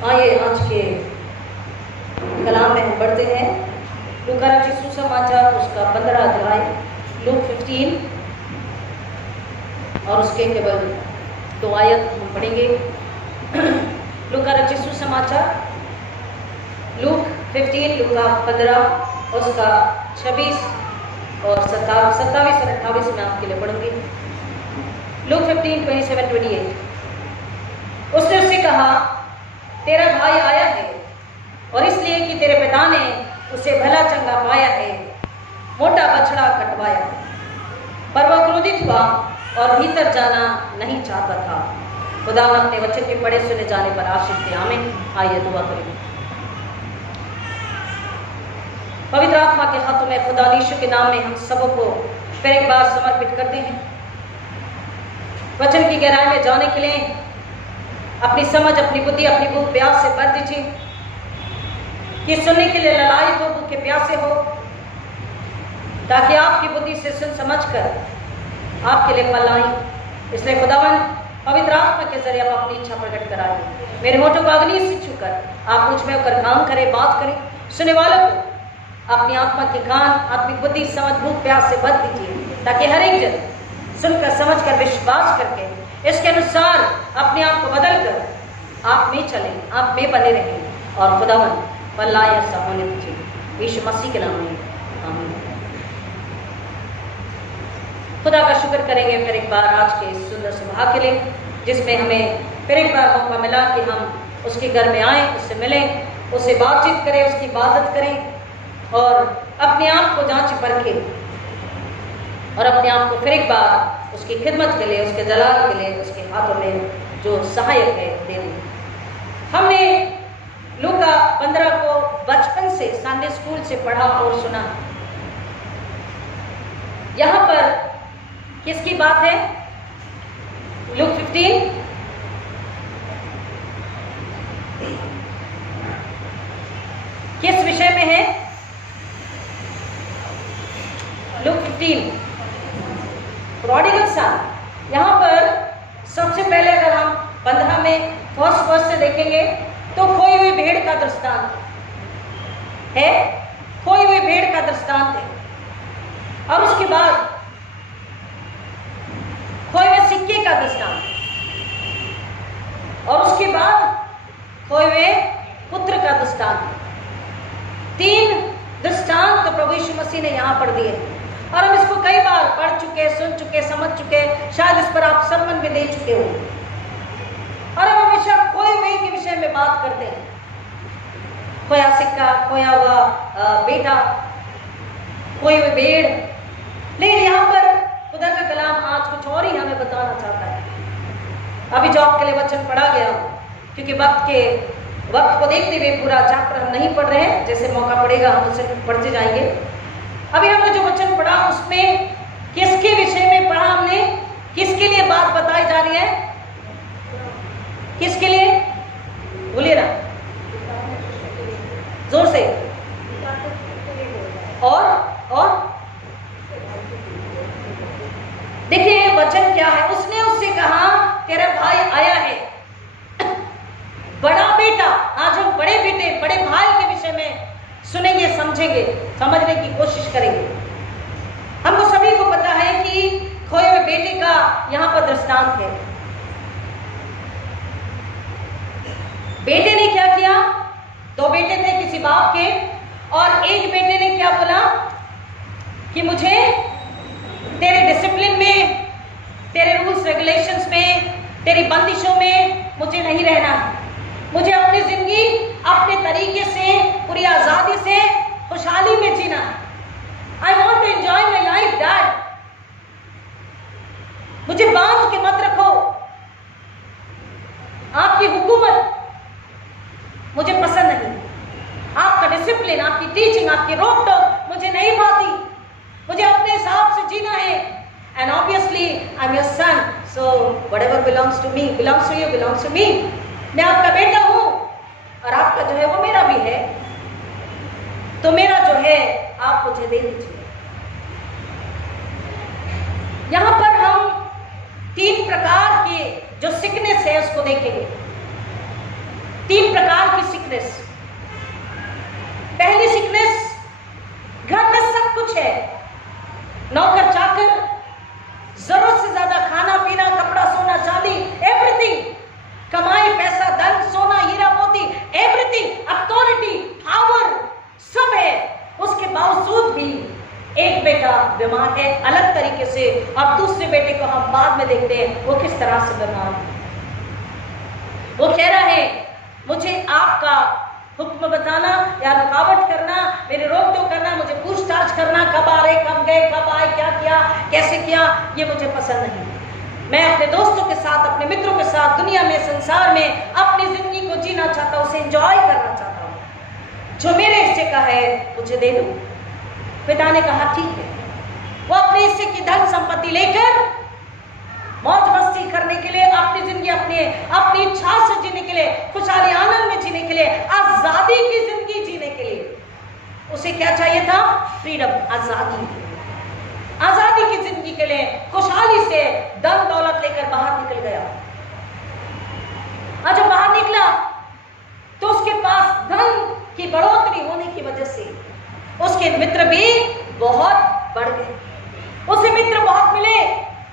आइए आज के कलाम में हम बढ़ते हैं। लूका रचित सुसमाचार उसका 15 अध्याय, लूक 15 और उसके केवल 2 आयत हम पढ़ेंगे। लूका रचित सुसमाचार लूक 15, लूका 15 उसका 26 और 27 और 28 में आपके लिए पढ़ूंगी। लूक 15, 27, 28। उसने उससे कहा, तेरा भाई आया है और इसलिए कि तेरे पिता ने उसे भला चंगा पाया है, मोटा बछड़ा कटवाया। पर वह क्रोधित हुआ और भीतर जाना नहीं चाहता था। खुदा अपने वचन के पढ़े सुने जाने पर आशीष दे। आमीन। आइए दुआ करें। पवित्र आत्मा के हाथों में खुदा यीशु के नाम में हम सबको फिर एक बार समर्पित करते हैं। वचन की गहराई में जाने के लिए अपनी समझ, अपनी बुद्धि, अपनी भूख प्यास से भर दीजिए कि सुनने के लिए ललायत हो, भूखे प्यासे हो, ताकि आपकी बुद्धि से सुन समझ कर आपके लिए फल आए। इसलिए खुदावन पवित्र आत्मा के जरिए आप अपनी इच्छा प्रकट कराएं। मेरे होठों को अग्नि से छूकर आप मुझ में होकर काम करें, बात करें। सुनने वालों को अपनी आत्मा की कान, आत्मिक बुद्धि, समझ, भूख प्यास से भर दीजिए, ताकि हर एक जन सुनकर समझकर विश्वास करके इसके अनुसार अपने आप को बदल कर आप में चलें, आप में बने रहें और खुदावन फल लाए। ऐसा होने दीजिए यीशु मसीह के नाम में, आमीन। खुदा का शुक्र करेंगे फिर एक बार आज के इस सुंदर सभा के लिए, जिसमें हमें फिर एक बार मौका मिला कि हम उसके घर में आए, उससे मिलें, उससे बातचीत करें, उसकी इबादत करें और अपने आप को जांच परखें और अपने आप को फिर एक बार उसकी खिदमत के लिए, उसके जलाल के लिए उसके हाथों में जो सहायक है दे दें। हमने लूका 15 को बचपन से संडे स्कूल से पढ़ा और सुना। यहां पर किसकी बात है? लूक 15 किस विषय में है? लूक 15 प्रोडिगल सन। यहां पर सबसे पहले अगर हम 15 में फर्स्ट वर्स से देखेंगे तो खोई हुई भेड़ का दृष्टांत है, खोई हुई भेड़ का दृष्टांत है। और उसके बाद खोए हुए सिक्के का दृष्टांत, और उसके बाद खोए हुए पुत्र का दृष्टांत। 3 दृष्टांत तो प्रभु यीशु मसीह ने यहां पर दिए और हम इसको कई बार पढ़ चुके, सुन चुके, समझ चुके, शायद इस पर आप सरमन भी दे चुके हो। और हम हमेशा खोए हुए के विषय में बात करते हैं, खोया सिक्का, खोया हुआ बेटा, खोई हुई भेड़। लेकिन यहाँ पर खुदा का कलाम आज कुछ और ही हमें बताना चाहता है। अभी जो आपके लिए वचन पढ़ा गया, क्योंकि वक्त को देखते हुए पूरा चैप्टर हम नहीं पढ़ रहे हैं, जैसे मौका पड़ेगा हम उसे पढ़ते जाएंगे। अभी हमने जो वचन पढ़ा उसमें किसके विषय में पढ़ा हमने? किसके लिए बात बताई जा रही है? किसके लिए? बोलिए ना जोर से। और देखिए वचन क्या है। उसने उससे कहा, तेरा भाई आया है, बड़ा बेटा। आज हम बड़े बेटे, बड़े भाई के विषय में सुनेंगे, समझेंगे, समझने की कोशिश करेंगे। हमको सभी को पता है कि खोए हुए बेटे का यहां पर दृष्टांत है। बेटे ने क्या किया? 2 बेटे थे किसी बाप के, और एक बेटे ने क्या बोला कि मुझे तेरे डिसिप्लिन में, तेरे रूल्स रेगुलेशंस में, तेरी बंदिशों में मुझे नहीं रहना है। मुझे अपनी जिंदगी अपने तरीके से, पूरी आजादी से, खुशहाली में जीना है। I want to enjoy my life dad. मुझे बांध के मत रखो। आपकी हुकूमत मुझे पसंद नहीं, आपका डिसिप्लिन, आपकी टीचिंग, आपकी रोक टोक मुझे नहीं भाती। मुझे अपने हिसाब से जीना है। And obviously I am your son, so whatever belongs to me belongs to you, belongs to me. मैं आपका बेटा हूं और आपका जो है वो मेरा भी है, तो मेरा जो है आप मुझे दे दीजिए। यहां पर हम 3 प्रकार के जो सिकनेस है उसको देखेंगे। 3 प्रकार की सिकनेस। पहली सिकनेस, घर में सब कुछ है, नौकर चाकर, जरूरत से ज्यादा खाना पीना, कपड़ा सोना चांदी, एवरीथिंग, कमाई पैसा धन सोना हीरा मोती, एवरीथिंग, अथॉरिटी पावर सब है। उसके बावजूद भी एक बेटा बीमार है अलग तरीके से, और दूसरे बेटे को हम बाद में देखते हैं वो किस तरह से बीमार है। वो कह रहा है मुझे आपका हुक्म बताना या रुकावट करना, मेरे रोक टोक करना, मुझे पूछताछ करना, कब आ रहे कब गए कब आए क्या किया कैसे किया, ये मुझे पसंद नहीं। मैं अपने दोस्तों के साथ अपने मित्रों के साथ दुनिया में संसार में अपनी जिंदगी को जीना चाहता हूँ, उसे एंजॉय करना चाहता हूँ, जो मेरे हिस्से का है मुझे दे दो। पिता ने कहा ठीक है। वो अपने हिस्से की धन संपत्ति लेकर मौज मस्ती करने के लिए, अपनी जिंदगी अपनी इच्छा से जीने के लिए, खुशहाली आनंद में जीने के लिए, आजादी की जिंदगी जीने के लिए उसे क्या चाहिए था? फ्रीडम, आजादी। आजादी की जिंदगी के लिए खुशहाली से धन दौलत लेकर बाहर निकल गया। और जब बाहर निकला तो उसके पास धन की बढ़ोतरी होने की वजह से उसके मित्र भी बहुत बढ़ गए। उसे मित्र बहुत मिले,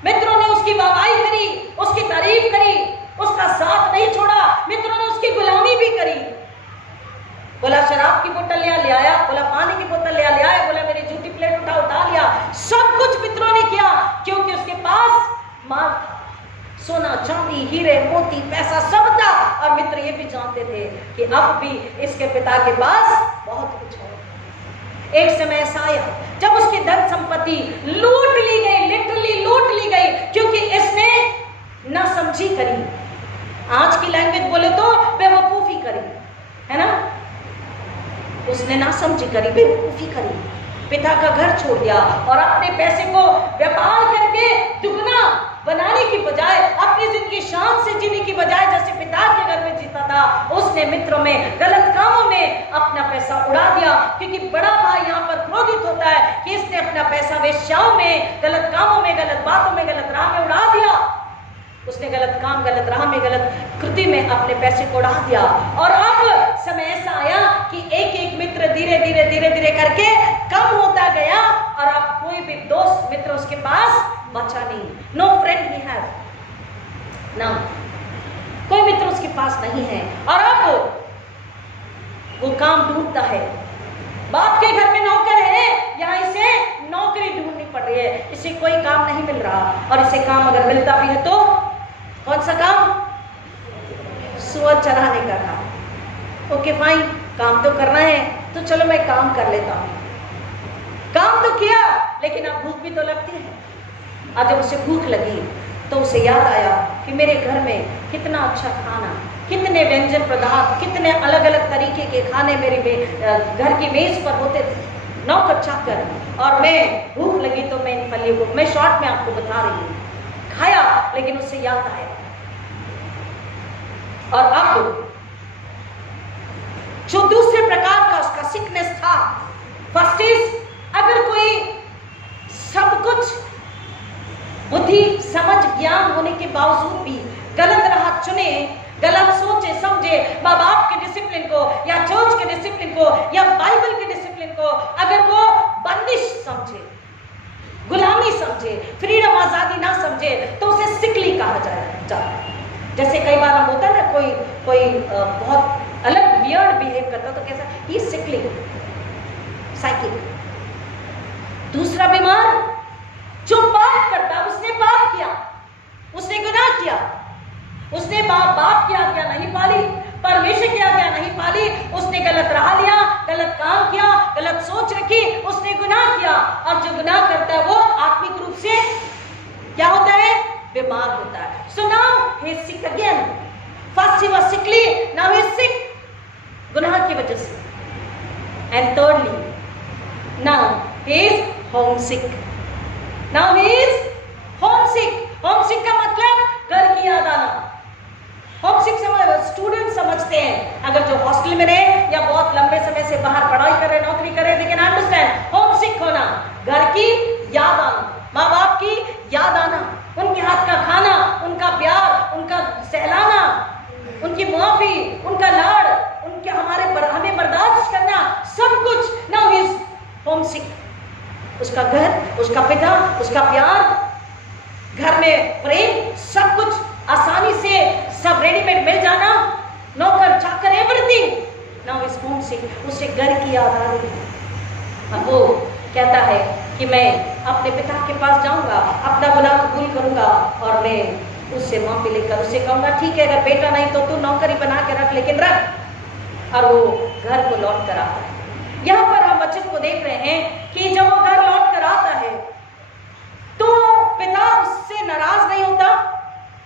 मित्रों ने उसकी वाहवाही करी, उसकी तारीफ करी, उसका साथ नहीं छोड़ा, मित्रों ने उसकी गुलामी भी करी। बोला शराब की बोतल ले आया, बोला पानी की बोतल ले आया, बोला मेरी जूती प्लेट उठा लिया, सब कुछ मित्रों ने किया क्योंकि उसके पास माल था, सोना चांदी हीरे मोती पैसा सब था। और मित्र ये भी जानते थे कि अब भी इसके पिता के पास बहुत कुछ है। एक समय ऐसा आया जब उसकी धन संपत्ति लूट ली गई, लिटरली लूट ली गई, क्योंकि इसने ना समझी करी। आज की लैंग्वेज बोले तो बेवकूफी करी, है ना? उसने ना समझी करी, बेवकूफी करी, पिता का घर छोड़ दिया और अपने पैसे को व्यापार करके दुगना बनाने की बजाय, अपनी जिंदगी शान से जीने की बजाय जैसे पिता के घर में जीता था, उसने मित्रों में गलत कामों में अपना पैसा उड़ा दिया। क्योंकि बड़ा भाई यहाँ पर क्रोधित होता है कि इसने अपना पैसा वेश्याओं में, गलत कामों में, गलत बातों में, गलत राह में उड़ा दिया। उसने गलत काम, गलत राह में, गलत कृति में अपने पैसे को उड़ा दिया। और अब समय ऐसा आया कि एक एक मित्र धीरे धीरे धीरे धीरे करके कम होता गया और अब कोई भी दोस्त मित्र उसके पास बचा नहीं। नो फ्रेंड ही हैव, ना कोई मित्र उसके पास नहीं है। और अब वो काम ढूंढता है, बाप के घर में नौकर है, यहाँ इसे नौकरी ढूंढनी पड़ रही है, इसे कोई काम नहीं मिल रहा। और इसे काम अगर मिलता भी है तो कौन सा काम? सुअर चराने का काम। ओके फाइन, काम तो करना है तो चलो मैं काम कर लेता हूं। काम तो किया लेकिन अब भूख भी तो लगती है। और जब उसे भूख लगी तो उसे याद आया कि मेरे घर में कितना अच्छा खाना, कितने व्यंजन पदार्थ, कितने अलग अलग तरीके के खाने मेरे घर की मेज पर होते थे, नौकर चाकर। और मैं भूख लगी तो मैं इन फलियों को, मैं शॉर्ट में आपको बता रही हूँ, खाया। लेकिन उससे याद आया और अब जो दूसरे प्रकार का उसका सिकनेस था, फर्स्ट इज, अगर कोई सब कुछ बुद्धि समझ ज्ञान होने के बावजूद भी गलत राह चुने, गलत सोचे समझे, माँ बाप के डिसिप्लिन को या चर्च के डिसिप्लिन को या बाइबल के डिसिप्लिन को अगर वो बंदिश समझे, गुलामी समझे, फ्रीडम आजादी ना समझे, तो उसे सिकली कहा जाता है। जैसे कई बार हम होता है ना, कोई बहुत अलग वियर्ड बिहेव करता तो कैसा, ही सिकली, साइकिक। दूसरा बीमार जो पाप करता, उसने पाप किया, उसने गुनाह किया, उसने बाप की आज्ञा नहीं पाली, परमेश्वर की आज्ञा नहीं पाली, उसने गलत राह लिया, गलत काम किया, गलत सोच रखी, उसने गुनाह किया। और जो गुनाह करता है वो आत्मिक रूप से क्या होता है? बीमार होता है। So now he is sick again. First he was sickly, now he is sick. गुनाह की वजह से। And thirdly, now he is homesick. Now he is homesick. Homesick का मतलब घर की याद आना। होमसिक स्टूडेंट समझते हैं, अगर जो हॉस्टल में रहे या बहुत लंबे समय से बाहर पढ़ाई कर रहे, नौकरी कर रहे, दे कैन अंडरस्टैंड होमसिक होना, घर की याद आना, माँ बाप की याद आना, उनके हाथ का खाना, उनका प्यार, उनका सहलाना, उनकी मुआफी, उनका लाभ, होमसिक, उसका घर, उसका पिता, उसका प्यार, घर में प्रेम, सब कुछ आसानी से सब रेडीमेड मिल जाना, नौकर चाकर एवरीथिंग, नाउ इज होमसिक, उसे घर की याद आ रही है। अब वो कहता है कि मैं अपने पिता के पास जाऊंगा, अपना गुनाह कबूल करूंगा और मैं उससे माफी लेकर उससे कहूंगा ठीक है, अगर बेटा नहीं तो तू नौकरी बना के रख, लेकिन रख। और वो घर को लौट कर आता है। यहाँ पर हम वचन को देख रहे हैं कि जब वो घर लौट कर आता है तो पिता उससे नाराज नहीं होता,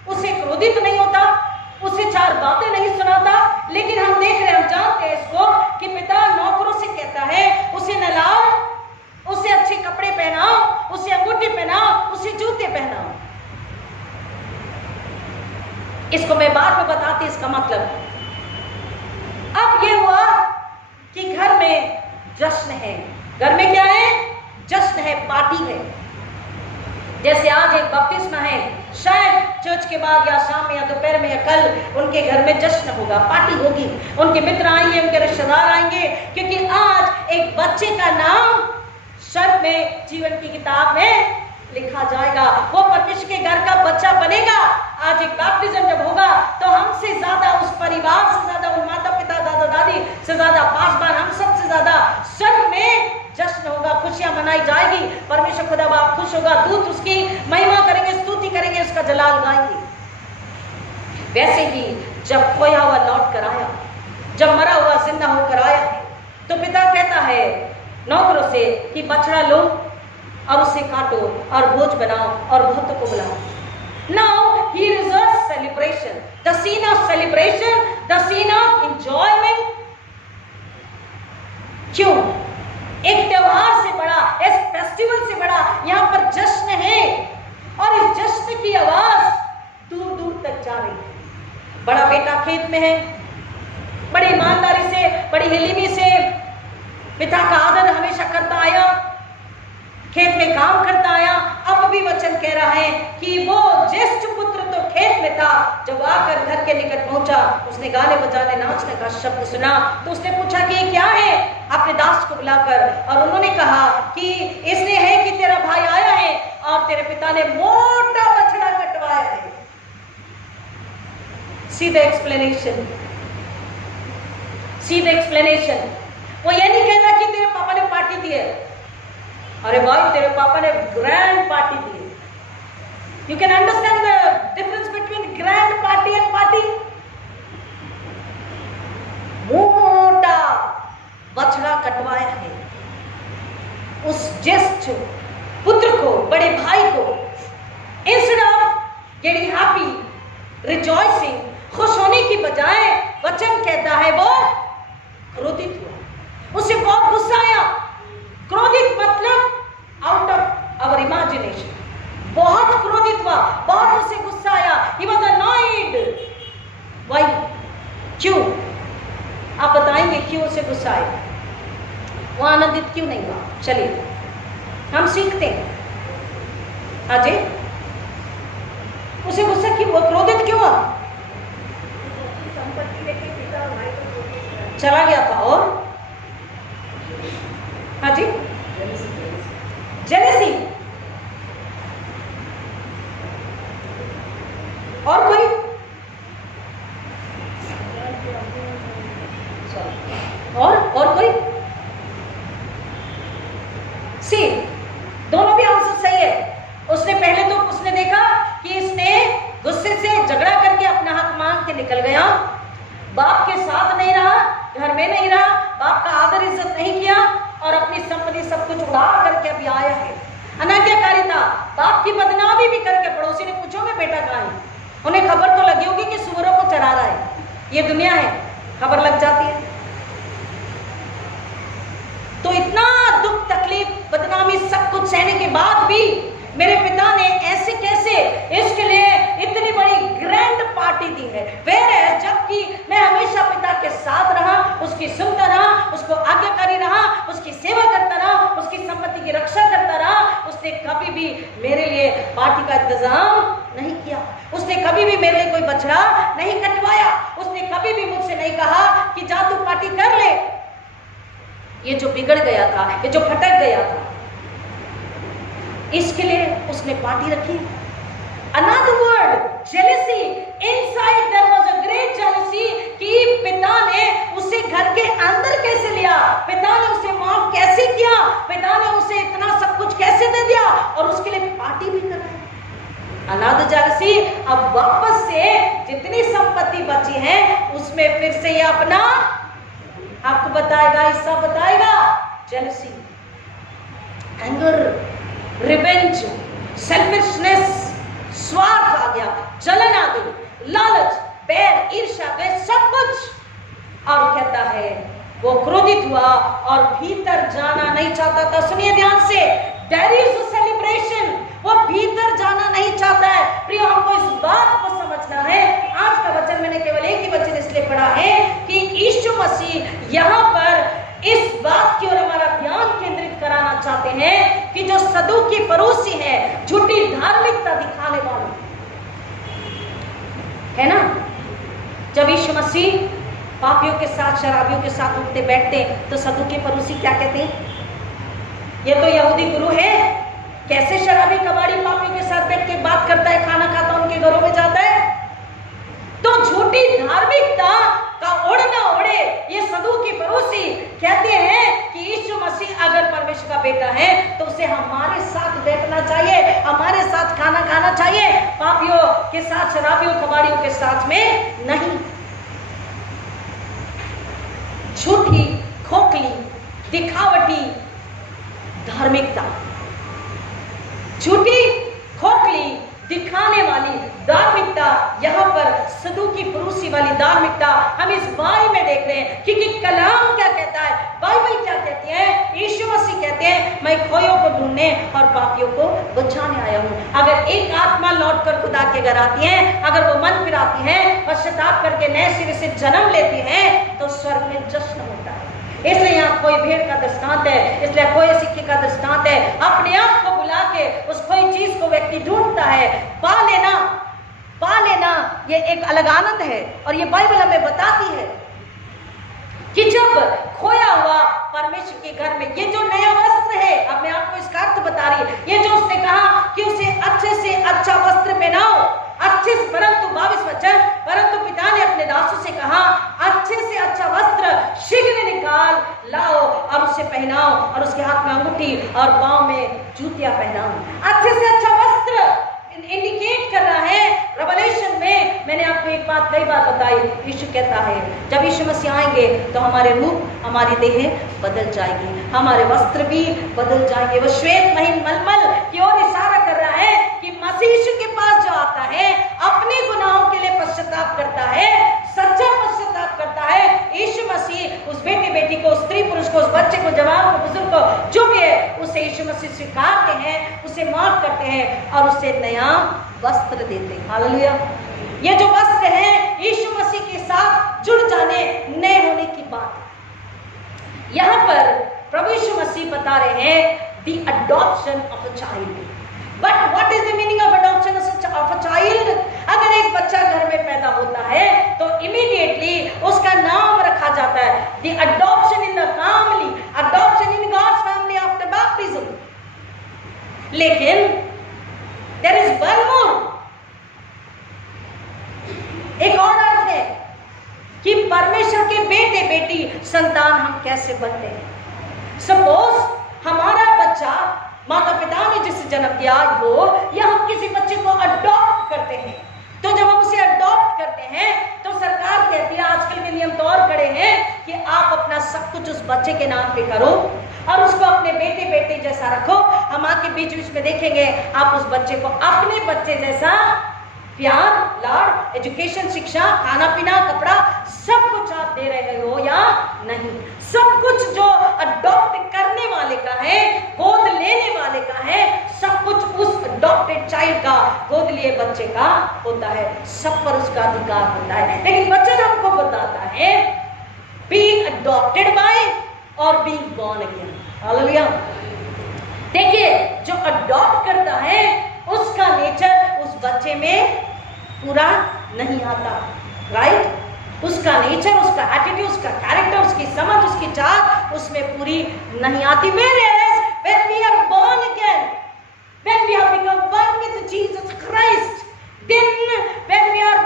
उससे क्रोधित नहीं होता, उससे चार बातें नहीं सुनाता, लेकिन हम देख रहे हैं, हम जानते हैं इसको कि पिता नौकरों से कहता है उसे नहलाओ, उसे अच्छे कपड़े पहनाओ, उसे अंगूठी पहनाओ, उसे जूते पहनाओ। इसको मैं बाद में बताती इसका मतलब। अब ये हुआ कि घर में जश्न है। घर में क्या है? जश्न है, पार्टी है। जैसे आज एक बपतिस्मा है, शायद चर्च के बाद या शाम में या दोपहर में या कल उनके घर में जश्न होगा, पार्टी होगी, उनके मित्र आएंगे, उनके रिश्तेदार आएंगे, क्योंकि आज एक बच्चे का नाम स्वर्ग में जीवन की किताब में लिखा जाएगा, वो परमेश्वर के घर का बच्चा बनेगा। आज एक बैप्टिज्म जब होगा तो हमसे ज्यादा उस परिवार से ज्यादा, उन माता पिता दादा दादी से ज्यादा, पासवान, हम सबसे ज्यादा स्वर्ग में जश्न होगा, खुशियां मनाई जाएगी, परमेश्वर खुदा बाप खुश होगा, दूत उसकी महिमा करेंगे, स्तुति करेंगे, उसका जलाल गाएंगे। वैसे ही जब खोया हुआ लौट कर आया, जब मरा हुआ जिंदा होकर आया है, तो पिता कहता है नौकरों से कि बछड़ा लो और उसे काटो और भोज बनाओ और बहुतों को बुलाओ। Now here is a celebration, the scene of celebration, the scene of enjoyment. क्यों? एक त्योहार से बड़ा, इस फेस्टिवल से बड़ा यहाँ पर जश्न है, और इस जश्न की आवाज दूर दूर तक जा रही है। बड़ा बेटा खेत में है, बड़ी ईमानदारी से, बड़ी हिलीमी से पिता का आदर हमेशा करता आया, खेत में काम करता आया। अब भी वचन कह रहा है कि वो ज्येष्ठ पुत्र तो खेत में था, जब आकर घर के निकट पहुंचा, उसने गाने बजाने नाचने का शब्द सुना, तो उसने पूछा कि ये क्या है, अपने दास को बुलाकर, और उन्होंने कहा कि इसलिए है कि तेरा भाई आया है और तेरे पिता ने मोटा बछड़ा कटवाया है। See the explanation, see the explanation। वो ये नहीं कहता कि तेरे पापा ने पार्टी दी है, अरे भाई तेरे पापा ने ग्रैंड पार्टी दी है। You can understand the difference between grand party and party. मोटा बछड़ा कटवाया है उस ज्येष्ठ पुत्र को, बड़े भाई को। Instead of getting happy, rejoicing, खुश होने की बजाय वचन कहता है वो क्रोधित हुआ, उसे बहुत गुस्सा आया। क्रोधित मतलब आउट ऑफ आवर इमेजिनेशन, बहुत क्रोधित हुआ, बहुत उसे गुस्सा आया। He was annoyed। Why? क्यों? आप बताएंगे क्यों उसे गुस्सा आया, वो आनंदित क्यों नहीं हुआ? चलिए हम सीखते हैं। हाँ जी, उसे गुस्सा क्यों, वो क्रोधित क्यों हुआ? संपत्ति लेके पिता और भाई को चला गया था, और हाँ जी, जेलसी। और कोई? और कोई? सी, दोनों भी आंसर सही है। उसने पहले तो उसने देखा कि इसने गुस्से से झगड़ा करके अपना हक मांग के निकल गया, बाप के साथ नहीं रहा, घर में नहीं रहा, बाप का आदर इज्जत नहीं किया, और अपनी संपत्ति सब कुछ उड़ा करके अभी आया है। अनाज्ञाकारिता, बाप की बदनामी भी करके पड़ोसी ने पूछोगे बेटा कहाँ है, उन्हें खबर तो लगी होगी कि सूअरों को चरा रहा है। ये दुनिया है, खबर लग जाती है। तो इतना दुख, तकलीफ, बदनामी सब कुछ सहने के बाद भी मेरे पिता ने ऐसे कैसे इसके लिए इतनी बड़ी ग्रैंड पार्टी दी है। वेयर जबकि मैं हमेशा पिता के साथ रहा, उसकी सुनता रहा, उसको आज्ञाकारी रहा, उसकी सेवा करता रहा, उसकी संपत्ति की रक्षा करता रहा, उसने कभी भी मेरे लिए पार्टी का इंतजाम नहीं किया, उसने कभी भी मेरे लिए कोई बछड़ा नहीं कटवाया, उसने कभी भी मुझसे नहीं कहा कि जा तू पार्टी कर ले। ये जो बिगड़ गया था, ये जो भटक गया था, इसके लिए उसने पार्टी रखी। Another word, jealousy. Inside there was a great jealousy कि पिता ने उसे घर के अंदर कैसे लिया, पिता ने उसे माफ कैसे किया, पिता ने उसे इतना सब कुछ कैसे दे दिया और उसके लिए पार्टी भी कर रहे हैं। Another jealousy, अब वापस से जितनी संपत्ति बची है उसमें फिर से ये अपना आपको बताएगा, हिस्सा बताएगा। jealousy, anger, revenge, selfishness, स्वार्थ आ गया, जलन आ गई, लालच, बैर, ईर्ष्या, द्वेष, सब कुछ। और कहता है वो क्रोधित हुआ और भीतर जाना नहीं चाहता था। सुनिए ध्यान से, देयर इज अ सेलिब्रेशन, वो भीतर जाना नहीं चाहता है। प्रिय, हमको इस बात को समझना है। आज का वचन मैंने केवल एक ही वचन इसलिए पढ़ा है कि यीशु मसीह यहाँ पर इस बात की ओर हमारा ध्यान केंद्रित कराना चाहते हैं कि जो सदूकी फरोसी है, झूठी धार्मिकता दिखाने वाले है ना, जब यीशु मसीह पापियों के साथ, शराबियों के साथ उठते बैठते तो सदूकी फरोसी क्या कहते हैं? ये तो यहूदी गुरु है, कैसे शराबी कबाड़ी पापियों के साथ बैठ के बात करता है, खाना खाता उनके घरों में जाता है। तो झूठी धार्मिकता का ओढ़ना ओढ़े ये सदूकी फरोसी कहते हैं कि यीशु मसीह अगर परमेश्वर का बेटा है तो उसे हमारे साथ बैठना चाहिए, हमारे साथ खाना खाना चाहिए, पापियों के साथ, शराबियों कबाड़ियों के साथ में नहीं। झूठी, खोखली, दिखावटी धार्मिकता, झूठी, खोखली, दिखाने वाली धार्मिकता, यहाँ पर सदूकी फरोसी वाली धार्मिकता हम इस बाई में देख रहे हैं। क्योंकि कलाम क्या कहता है, बाइबल क्या कहती है, यीशु मसीह कहते हैं मैं खोयों को ढूंढने और पापियों को बचाने आया हूँ। अगर एक आत्मा लौट कर खुदा के घर आती है, अगर वो मन फिराती है, पश्चाताप करके नए सिरे से जन्म लेती है तो स्वर्ग में जश्न होता है। इसलिए यहाँ कोई भेड़ का दृष्टांत है, इसलिए कोई सिक्के का दृष्टांत है। अपने आप को बुला के उस कोई चीज को व्यक्ति ढूंढता है, पा लेना ये एक अलग आनंद है। और ये बाइबल हमें बताती है कि जब खोया हुआ परमेश्वर के घर में ये जो नया वस्त्र है, अब मैं आपको इसका अर्थ बता रही है, ये जो उसने कहा कि उसे अच्छे से अच्छा वस्त्र पहनाओ, अच्छे से, परंतु 22 वचन, परंतु पिता ने अपने दासों से कहा अच्छे से अच्छा वस्त्र शीघ्र निकाल लाओ और उसे पहनाओ और उसके हाथ में अंगूठी और पांव में जूतियां पहनाओ। अच्छे से अच्छा वस्त्र इंडिकेट कर रहा है। रेवलेशन में मैंने आपको एक बात, कई बात बताई, यीशु कहता है जब यीशु मसीह आएंगे तो हमारे रूप, हमारी देह बदल जाएगी, हमारे वस्त्र भी बदल जाएंगे। वो श्वेत महीन मलमल की ओर इशारा कर रहा है कि मसीह यीशु के पास जो आता है अपने गुनाहों के लिए पश्चाताप करता है, सच्चा पश्चाताप करता है। यीशु मसीह उस बेटे बेटी को, स्त्री पुरुष को, उस बच्चे को, जवान को, बुजुर्ग को, जो भी है उसे यीशु मसीह स्वीकारते हैं, उसे माफ करते हैं और उसे नया वस्त्र देते हैं। हालेलुया। ये जो वस्त्र है यीशु मसीह के साथ जुड़ जाने, नए होने की बात। यहाँ पर प्रभु यीशु मसीह बता रहे हैं the adoption of a child. But what is the meaning of adoption of a child? अगर एक बच्चा घर में पैदा होता है तो इमीडिएटली उसका नाम रखा जाता है the adoption in the family, adoption in God's family after baptism. लेकिन देयर इज वन मोर, एक और अर्थ है कि परमेश्वर के बेटे बेटी संतान हम कैसे बनते हैं। सपोज हमारा बच्चा माता पिता ने जिसे जन्म दिया हो, या हम किसी बच्चे को अडॉप्ट करते हैं, तो जब हम उसे अडॉप्ट करते हैं तो सरकार कहती है, आजकल के नियम तो और कड़े हैं कि आप अपना सब कुछ उस बच्चे के नाम पे करो और उसको अपने बेटे बेटे जैसा रखो। हम आके बीच बीच में देखेंगे आप उस बच्चे को अपने बच्चे जैसा प्यार, लाड़, एजुकेशन, शिक्षा, खाना पीना, कपड़ा, सब कुछ आप दे रहे हो या नहीं। सब कुछ जो अडॉप्ट करने वाले का है, गोद लेने वाले का है, सब कुछ उस अडॉप्टेड चाइल्ड का, गोद लिए बच्चे का होता है। सब पर उसका अधिकार होता है। लेकिन वचन हमको बताता है बीइंग अडॉप्टेड बाय और बीइंग बोर्न अगेन। हालेलुया। देखिए, जो अडॉप्ट करता है उसका नेचर उस बच्चे में पूरा नहीं आता, राइट? उसका नेचर, उसका एटीट्यूड, उसका कैरेक्टर, उसकी समझ, उसकी चाल उसमें पूरी नहीं आती। Whereas when we are born again, when we have become one with Jesus Christ, then when we are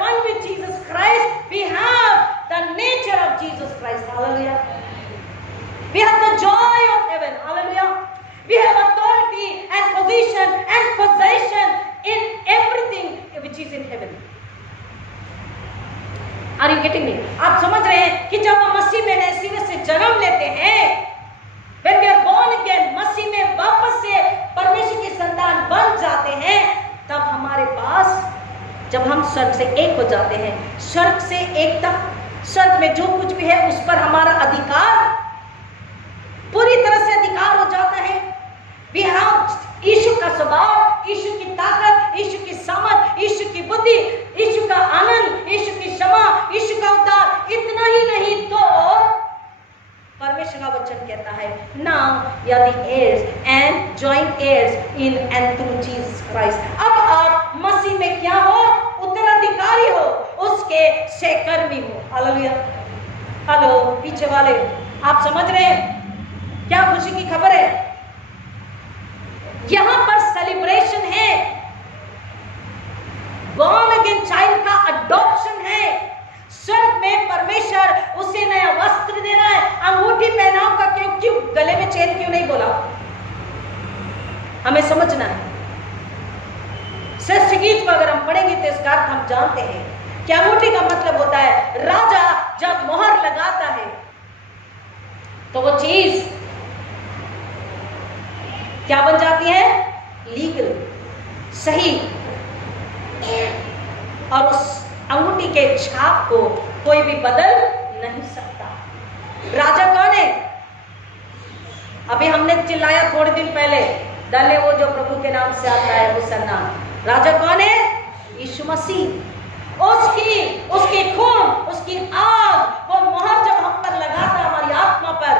one with Jesus Christ, we have the nature of Jesus Christ. Hallelujah. We have the joy of heaven. Hallelujah. We have authority and position and possession in everything which is in heaven. Are you getting me? आप समझ रहे हैं कि जब हम मसीह में नए सिरे से जन्म लेते हैं, when we are born again, मसीह में वापस से परमेश्वर की संतान बन जाते हैं, तब हमारे पास, जब हम स्वर्ग से एक हो जाते हैं, स्वर्ग से एकता, स्वर्ग में जो कुछ भी है उस पर हमारा अधिकार, पूरी तरह से अधिकार हो जाता है। We have यीशु का स्वभाव, यीशु की ताकत, यीशु की समझ, यीशु की बुद्धि, यीशु का आनंद, यीशु की क्षमा, यीशु का उद्धार। इतना ही नहीं तो परमेश्वर का वचन कहता है, now you are the heirs and joint heirs in and through Jesus Christ। अब आप मसीह में क्या हो? उत्तराधिकारी हो, उसके सहकर्मी हो। हालेलुया। हेलो पीछे वाले, आप समझ रहे हैं क्या खुशी की खबर है? यहां पर सेलिब्रेशन है, बॉर्न अगेन चाइल्ड का अडॉप्शन है। स्वर्ग में परमेश्वर उसे नया वस्त्र दे रहा है। अंगूठी पहनाव का क्यों गले में चेन क्यों नहीं बोला? हमें समझना है। श्रेष्ठ गीत को अगर हम पढ़ेंगे तो इसका अर्थ हम जानते हैं कि अंगूठी का मतलब होता है, राजा जब मोहर लगाता है तो वो चीज क्या बन जाती है? लीगल, सही। और उस अंगूठी के छाप को कोई भी बदल नहीं सकता। राजा कौन है? अभी हमने चिल्लाया थोड़े दिन पहले, दले वो जो प्रभु के नाम से आता है वो सरनाम। राजा कौन है? यीशु मसीह। उसकी खून, उसकी आग, वो मोहर जब हम पर लगाता है, हमारी आत्मा पर,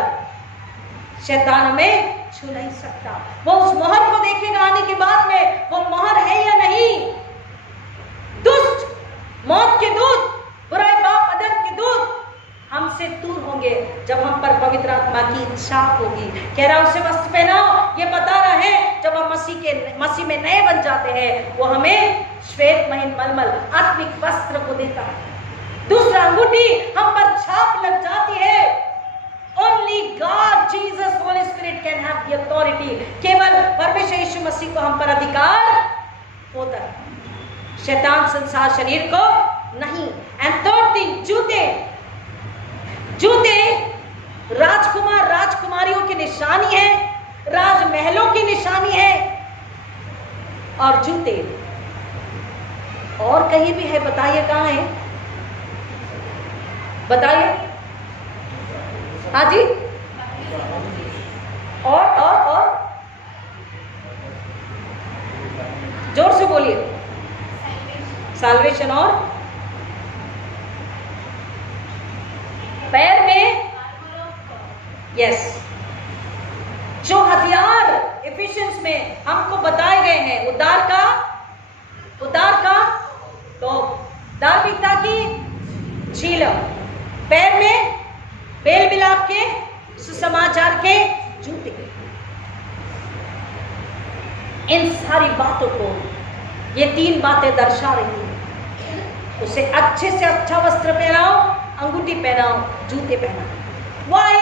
शैतान हमें छू नहीं सकता। वो उस मोहर को देखेगा आने के बाद में, वो मोहर है या नहीं। दुष्ट, मौत के दूत, बुराई पाप अदन के दूत हमसे दूर होंगे जब हम पर पवित्र आत्मा की छाप होगी। कह रहा उसे वस्त्र पहनाओ, ये बता रहा है जब हम मसीह में नए बन जाते हैं, वो हमें श्वेत महीन मलमल आत्मिक वस्त्र को देता है। दूसरा, अंगूठी हम पर छाप लग जाती है। Only God, Jesus, Holy Spirit can have the authority। केवल परमेश्वर यीशु मसीह को हम पर अधिकार होता है, शैतान संसार शरीर को नहीं। And third thing, जूते राजकुमार राजकुमारियों की निशानी है, राजमहलों की निशानी है। और जूते और कहीं भी है? बताइए कहां है? बताइए। हाँ जी, और जोर से बोलिए। साल्वेशन और पैर में, यस, जो हथियार एफिशिएंस में हमको बताए गए हैं, उद्धार का तो धार्मिकता की झीलम, पैर में बेल बिलाप के सुसमाचार के जूते। इन सारी बातों को ये तीन बातें दर्शा रही हैं। उसे अच्छे से अच्छा वस्त्र पहनाओ, अंगूठी पहनाओ, जूते पहनाओ। Why?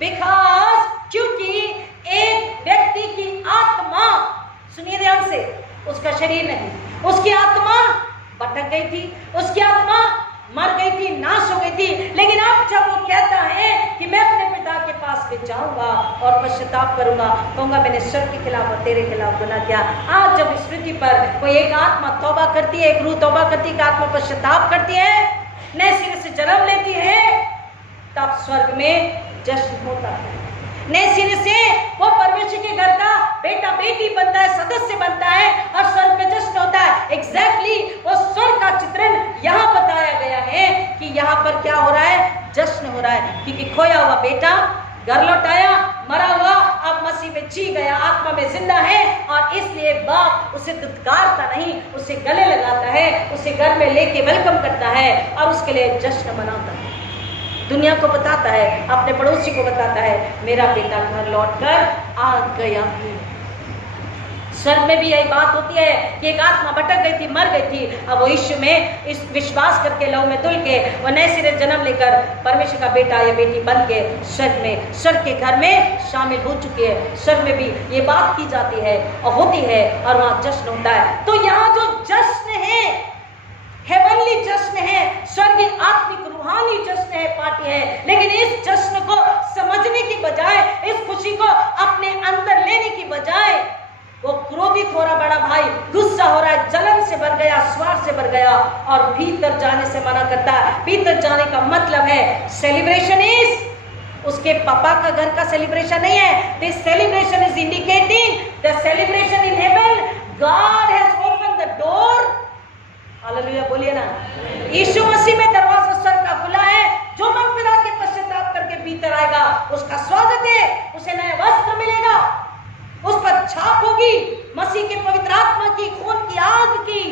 Because क्योंकि एक व्यक्ति की आत्मा, सुनिए ध्यान से, उसका शरीर नहीं, उसकी आत्मा भटक गई थी, उसकी आत्मा मर गई थी, नाश हो गई थी। लेकिन अब जब वो कहता है कि मैं अपने पिता के पास में जाऊंगा और पश्चाताप करूंगा, कहूंगा मैंने स्वर्ग के खिलाफ और तेरे खिलाफ गुनाह किया। आज जब इस पृथ्वी पर कोई एक आत्मा तौबा करती है, एक रूह तौबा करती है, एक आत्मा पश्चाताप करती है, नए सिरे से जन्म लेती है, तब स्वर्ग में जश्न होता है। नए सिरे से वो परमेश्वर के घर का बेटा बेटी बनता है, सदस्य बनता है और स्वर्ग में जश्न होता है। एग्जैक्टली वो स्वर्ग का चित्रण यहाँ बताया गया है कि यहाँ पर क्या हो रहा है? जश्न हो रहा है, क्योंकि खोया हुआ बेटा घर लौटाया, मरा हुआ अब मसीह में जी गया, आत्मा में जिंदा है। और इसलिए बाप उसे दुत्कारता नहीं, उसे गले लगाता है, उसे घर में लेके वेलकम करता है और उसके लिए जश्न मनाता है। दुनिया को बताता है, अपने पड़ोसी को बताता है, मेरा बेटा घर लौट कर आ गया है। स्वर्ग में भी यही बात होती है कि एक आत्मा भटक गई थी, मर गई थी, अब वो यीशु में इस विश्वास करके लहू में धुल के वो नए सिरे जन्म लेकर परमेश्वर का बेटा या बेटी बन के स्वर्ग के घर में शामिल हो चुके हैं। स्वर्ग में भी ये बात की जाती है और होती है और वहाँ जश्न होता है। तो यहाँ जो जश्न है, हेवनली जश्न है, स्वर्गीय आत्मिक रूहानी जश्न है, पार्टी है, लेकिन इस जश्न को समझने की बजाय, इस खुशी को अपने अंदर लेने की बजाय वो क्रोधित हो रहा, बड़ा भाई गुस्सा हो रहा है, जलन से भर गया, स्वार्थ से भर गया और भीतर जाने से मना करता है। भीतर जाने का मतलब है सेलिब्रेशन इज उसके पापा का घर का सेलिब्रेशन नहीं है। This celebration is indicating the celebration in heaven. God has open the door. Hallelujah बोलिए ना। यीशु मसीह में दरवाजा स्वर्ग का खुला है। जो मन फिरा के पश्चाताप करके भीतर आएगा उसका स्वागत है, उसे नया वस्त्र मिलेगा, उस पर छाप होगी मसीह के पवित्र आत्मा की, खून की, आग की।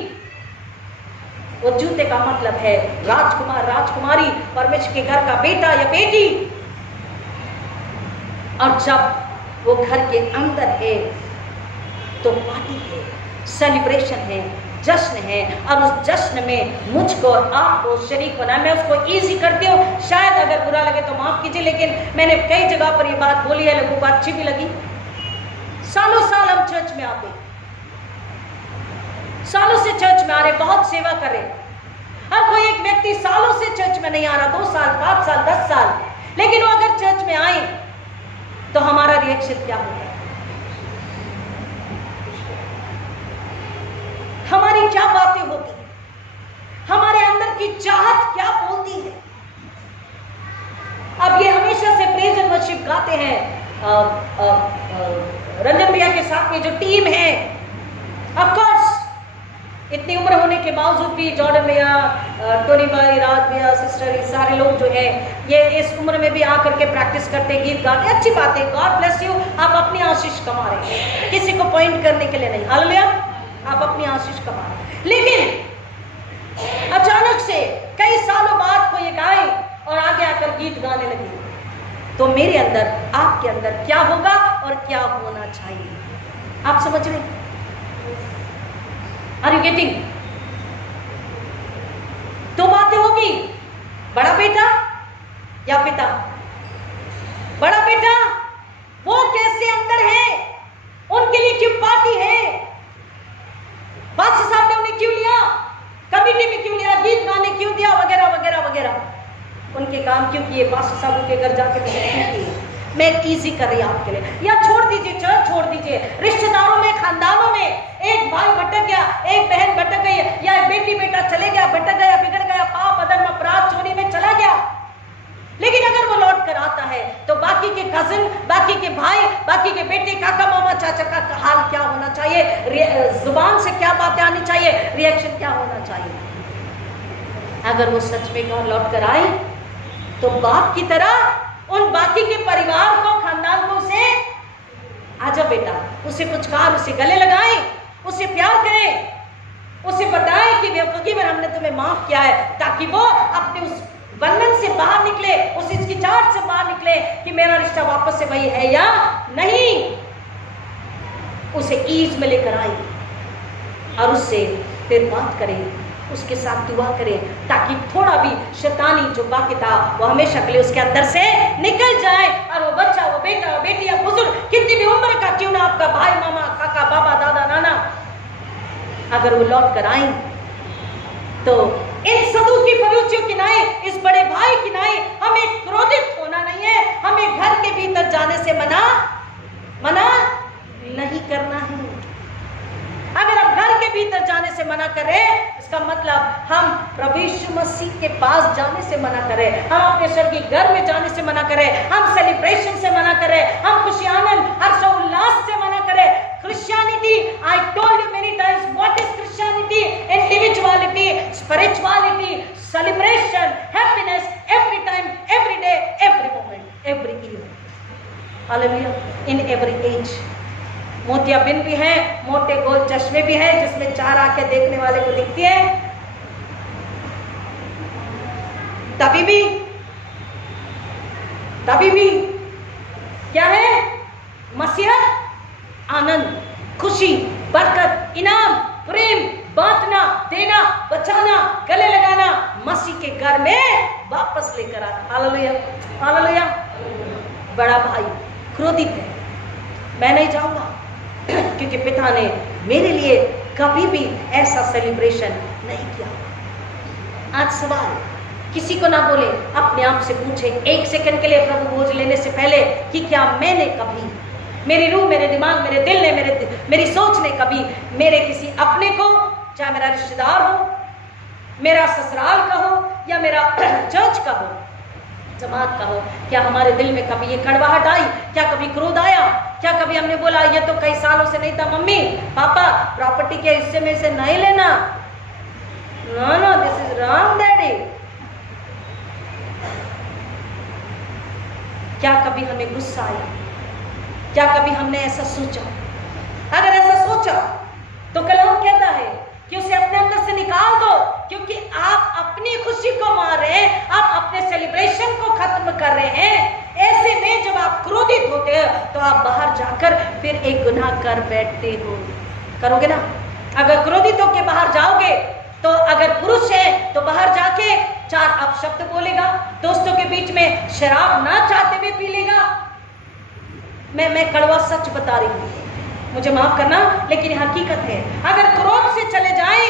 वो जूते का मतलब है राजकुमार, राजकुमारी, परमेश्वर के घर का बेटा या बेटी। और जब वो घर के अंदर है तो पार्टी है, सेलिब्रेशन है, जश्न है। और उस जश्न में मुझको और आपको शरीक होना है। मैं उसको इजी करती हूँ, शायद अगर बुरा लगे तो माफ कीजिए, लेकिन मैंने कई जगह पर ये बात बोली है, लोगों को अच्छी भी लगी। सालों साल हम चर्च में आते, सालों से चर्च में आ रहे, बहुत सेवा कर रहे। और कोई एक व्यक्ति सालों से चर्च में नहीं आ रहा, 2 साल, 5 साल, 10 साल, लेकिन वो अगर चर्च में आए तो हमारा रिएक्शन क्या होगा? हमारी क्या बातें होती है? हमारे अंदर की चाहत क्या बोलती है? अब ये हमेशा से प्रेज एंड वर्शिप गाते हैं, रंजन भैया के साथ में जो टीम है, ऑफ कोर्स इतनी उम्र होने के बावजूद भी जॉर्डन भैया, टोनी भाई, राज भैया, सिस्टर, ये सारे लोग जो है ये इस उम्र में भी आकर के प्रैक्टिस करते, गीत गाते, अच्छी बात है। God bless you. आप अपनी आशीष कमा रहे हैं, किसी को पॉइंट करने के लिए नहीं। हालेलुया, आप अपनी आशीष कमा रहे हैं। लेकिन अचानक से कई सालों बाद कोई गाए और आगे आकर गीत गाने लगे तो मेरे अंदर, आपके अंदर क्या होगा और क्या होना चाहिए? आप समझ रहे? Are you getting? 2 बातें होगी, बड़ा बेटा या पिता। बड़ा बेटा वो कैसे अंदर है, उनके लिए क्यों पार्टी है, बादशाह साहब ने उन्हें क्यों लिया, कमिटी में क्यों लिया, गीत गाने क्यों दिया, वगैरह वगैरह वगैरह। उनके काम क्यों किए, बादशाह साहब के घर जाके क्यों किए। मैं इजी कर रही हूं आपके लिए। या छोड़ दीजिए, चर्च छोड़ दीजिए, रिश्तेदारों में, खानदानों में एक भाई भटक गया, एक बहन भटक गई, या एक बेटी बेटा चले गया, भटक गया, बिगड़ गया, पाप, अधर्म, अपराध, चोरी में चला गया। लेकिन अगर वो लौट कर आता है तो बाकी के कजिन, बाकी के भाई, बाकी के बेटे, काका, मामा, चाचा का हाल क्या होना चाहिए, जुबान से क्या बातें आनी चाहिए, रिएक्शन क्या होना चाहिए। अगर वो सच में घर लौट कर आए तो बाप की तरह उन बाकी के परिवार को, खानदान को उसे आजा बेटा, उसे पुचकार, उसे गले लगाए, उसे प्यार करें, उसे बताएं कि बेवकूफी हमने तुम्हें माफ किया है, ताकि वो अपने उस बंधन से बाहर निकले, उस हिचकिचाहट से बाहर निकले कि मेरा रिश्ता वापस से वही है या नहीं। उसे ईज में लेकर आई और उससे फिर बात करें, उसके साथ दुआ करें, ताकि थोड़ा भी शैतानी जो बाकी था वो हमेशा के लिए उसके अंदर से निकल जाए। और वो बच्चा, वो बेटा, वो बेटी या बुजुर्ग, कितनी भी उम्र का क्यों ना, आपका भाई, मामा, काका, बाबा, दादा, नाना, अगर वो लौट कर आए तो इन सदू की फरूचियों की नाई, इस बड़े भाई की नाई, हमें क्रोधित होना नहीं है, हमें घर के भीतर जाने से मना नहीं करना है। अगर हम घर के भीतर जाने से मना करें, इसका मतलब हम प्रभु यीशु मसीह के पास जाने से मना करें, हम अपने स्वर्गीय घर में जाने से मना करें, हम सेलिब्रेशन से मना करें, हम खुशी, आनंद, हर्षोल्लास से मना करें। Christianity, I told you many times, what is Christianity? Individuality, spirituality, celebration, happiness, every time, every day, every moment, every year. Hallelujah. In every age. मोतियाबिंद भी है, मोटे गोल चश्मे भी है, जिसमें 4 आंखें देखने वाले को दिखती है, तभी भी कभी भी क्या है? मसीहत, आनंद, खुशी, बरकत, इनाम, प्रेम, बांटना, देना, बचाना, गले लगाना, मसीह के घर में वापस लेकर आना। Hallelujah, hallelujah. बड़ा भाई क्रोधित है, मैं नहीं जाऊंगा क्योंकि पिता ने मेरे लिए कभी भी ऐसा सेलिब्रेशन नहीं किया। आज सवाल किसी को ना बोले, अपने आप से पूछे एक सेकंड के लिए प्रभु भोज लेने से पहले कि क्या मैंने कभी, मेरी रूह, मेरे दिमाग, मेरे दिल ने, मेरी सोच ने कभी मेरे किसी अपने को, चाहे मेरा रिश्तेदार हो, मेरा ससुराल का हो या मेरा चर्च का हो, जमात का हो, क्या हमारे दिल में कभी ये कड़वाहट आई? क्या कभी क्रोध आया? क्या कभी हमने बोला ये तो कई सालों से नहीं था, मम्मी पापा प्रॉपर्टी के हिस्से में से नहीं लेना, no no this is wrong daddy? क्या कभी हमें गुस्सा आया? क्या कभी हमने ऐसा सोचा? अगर ऐसा सोचा तो कलाम कहता है कि उसे अपने अंदर से निकाल दो, क्योंकि आप अपनी खुशी को मार रहे हैं, आप अपने सेलिब्रेशन को खत्म कर रहे हैं। ऐसे में जब आप क्रोधित होते हो तो आप बाहर जाकर फिर एक गुनाह कर बैठते हो। करोगे ना? अगर क्रोधित होकर बाहर जाओगे तो अगर पुरुष है तो बाहर जाके 4 अपशब्द बोलेगा, दोस्तों के बीच में शराब ना चाहते हुए पी लेगा। मैं कड़वा सच बता रही हूँ, मुझे माफ करना, लेकिन हकीकत है। अगर क्रोध से चले जाए,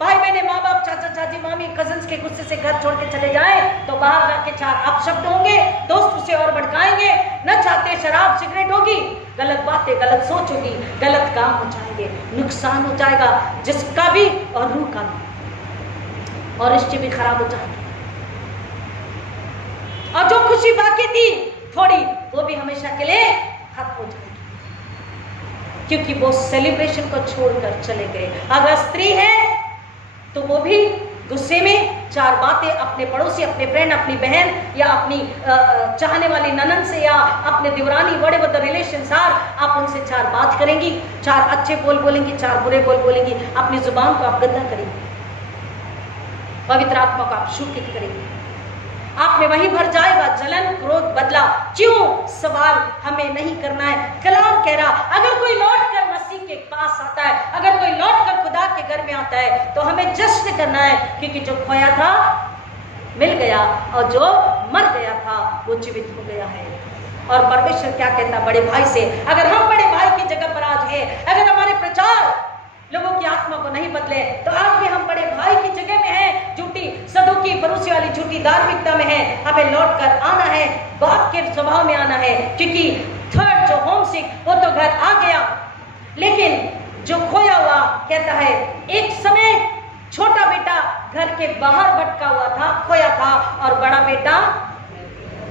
भाई बहने, माँ बाप, चाचा चाची, मामी, कजन्स के गुस्से से घर छोड़ के चले जाए तो बाहर जाके 4 अपशब्द होंगे, दोस्त उसे और भड़काएंगे, न चाहते शराब सिगरेट होगी, गलत बातें, गलत सोच होगी, गलत काम हो जाएंगे, नुकसान हो जाएगा जिसका भी और रूह का भी, और रिश्ते भी खराब हो जाएंगे। और जो खुशी बाकी थी थोड़ी, वो भी हमेशा के लिए खत्म हो जाएगी, क्योंकि वो सेलिब्रेशन को छोड़कर चले गए। अगर स्त्री है तो वो भी गुस्से में 4 बातें अपने पड़ोसी, अपने फ्रेंड, अपनी बहन या अपनी चाहने वाली ननन से या अपने दिवरानी, बड़े बड़े रिलेशंस आर, आप उनसे 4 बात करेंगी, 4 अच्छे बोल बोलेंगी, 4 बुरे बोल बोलेंगी, अपनी जुबान को आप गंदा करेंगी, पवित्र आत्मा को आप शूकित करेंगी, आप में वही भर जाएगा जलन, क्रोध, बदला। क्यों? सवाल हमें नहीं करना है। कलाम कह रहा, अगर कोई लौट कर मसीह के पास आता है, अगर कोई लौट कर खुदा के घर में आता है तो हमें जश्न करना है, क्योंकि जो खोया था मिल गया और जो मर गया था वो जीवित हो गया है। और परमेश्वर क्या कहता बड़े भाई से? अगर हम बड़े भाई की जगह पर आज है, अगर हमारे प्रचार लोगों की आत्मा को नहीं बदले, तो आज भी हम बड़े भाई की जगह में हैं, झूठी सदुकी फरूसी वाली झूठी धार्मिकता में है। हमें लौट कर आना है, बाप के स्वभाव में आना है, क्योंकि थर्ड जो होम सिक वो तो घर आ गया, लेकिन जो खोया हुआ कहता है एक समय छोटा बेटा घर के बाहर भटका हुआ था, खोया था, और बड़ा बेटा